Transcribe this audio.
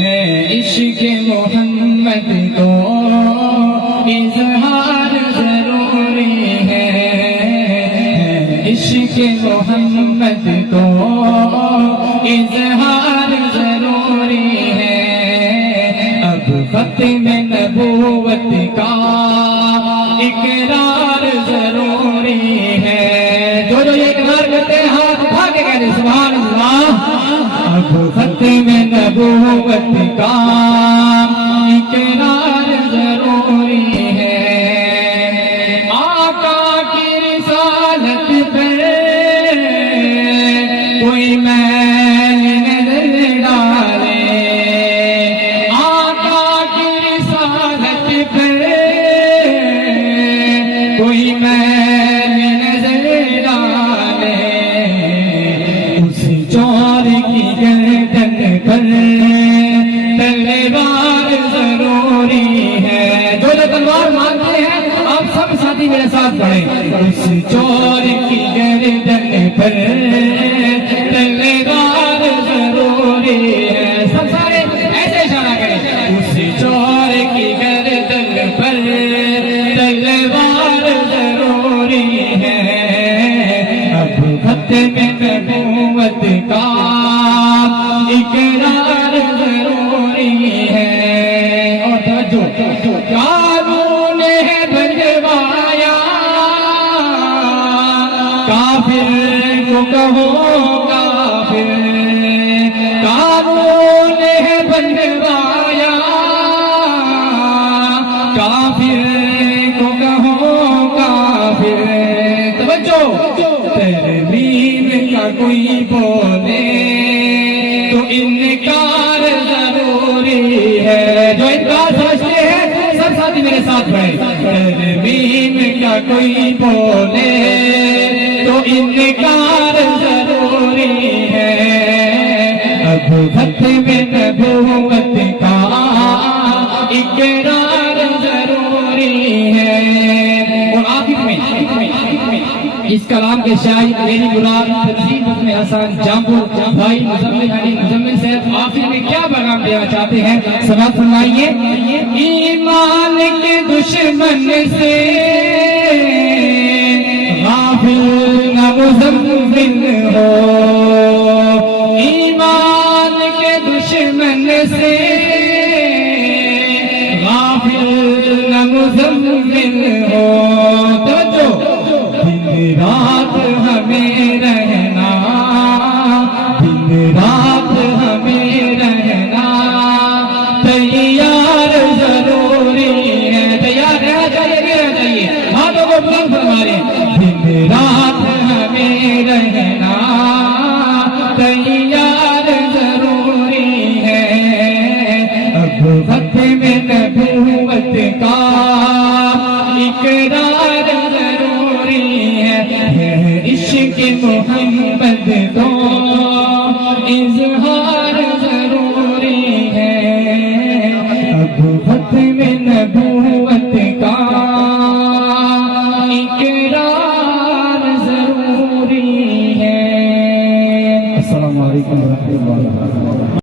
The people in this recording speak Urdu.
ہے عشق محمد تو اظہار ضروری ہے عشق محمد تو اظہار ضروری ہے اب ختم نبوت کا اقرار ضروری ہے جو یہ اقرار کرتے ہیں ہاتھ اٹھا کے کہتے ہیں سبحان اللہ اب ختم نبوت کا اقرار ضروری ہے آقا کی رسالت پر کوئی میل نظر ڈالے آقا کی رسالت پر کوئی میل نظر ڈالے اس چور کی گردن پر تلوار ضروری ہے جو تلوار مانتے ہیں آپ سب ساتھی میرے ساتھ پڑھیں اس چور کی گردن پر تلوار ضروری ہے سب سارے ایسے اشارہ کریں اس چور کی گردن پر تلوار ضروری ہے اب ختم نبوت کا اقرار ضروری ہے اور توجہ قانون ہے بنوایا کافر کو کہو کافر قانون ہے بنوایا کافر کو کہو کافر توجہ ترمیم کا کوئی بولے تو انکار ضروری ہے جو انکار سمجھتے ہیں سب ساتھی میرے ساتھ بھائی ترمیم کا کوئی بولے تو انکار ضروری ہے اب ختم نبوت کا اقرار ضروری ہے اور آخر میں اس کلام کے شاہد میری مراد تنظیم اپنے حسن جامپور بھائی مزمل علی مزمل صاحب آخر میں کیا پیغام دینا چاہتے ہیں سماعت فرمائیے ایمان کے دشمن سے غافل نہ مزمل ہو ایمان کے دشمن سے